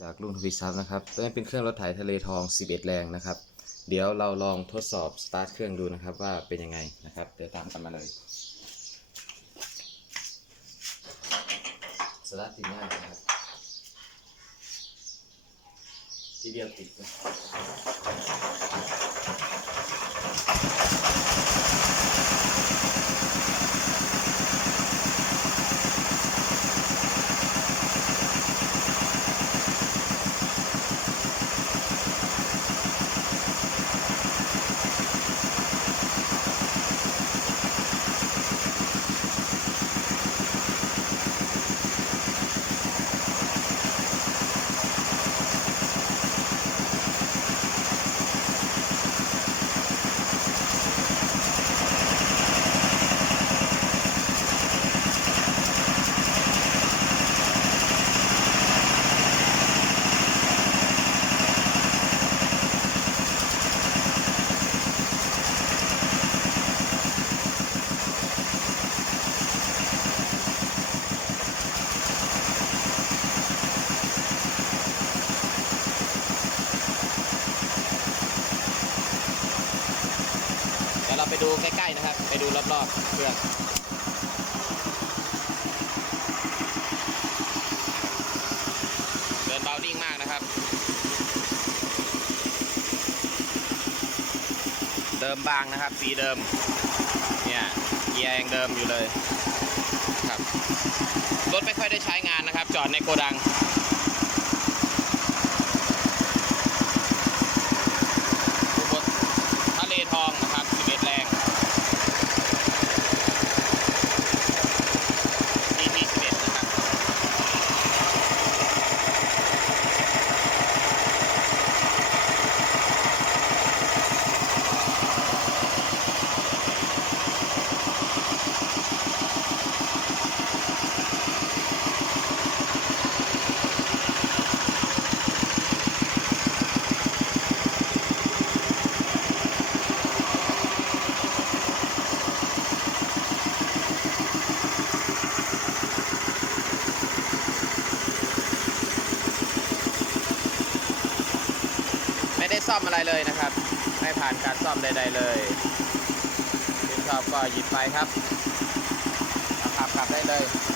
จากลุงทวีทรัพย์นะครับตัวนี้เป็นเครื่องรถไถทะเลทอง11แรงนะครับเดี๋ยวเราลองทดสอบสตาร์ทเครื่องดูนะครับว่าเป็นยังไงนะครับเดี๋ยวตามกันมาเลยสตาร์ทติดง่ายนะครับทีเดียวติดเลยเราไปดูใกล้ๆนะครับไปดูรอบๆเครื่องเดินเบาดิ้งมากนะครับเดิมบางนะครับสีเดิมเนี่ยเกียร์ยังเดิมอยู่เลยครับรถไม่ค่อยได้ใช้งานนะครับจอดในโกดังทะเลทองนะครับ11แรงที่11นะครับไม่ได้ซ่อมอะไรเลยนะครับไม่ผ่านการซ่อมใดๆเลยที่ชอบก็หยิบไปครับขับได้เลย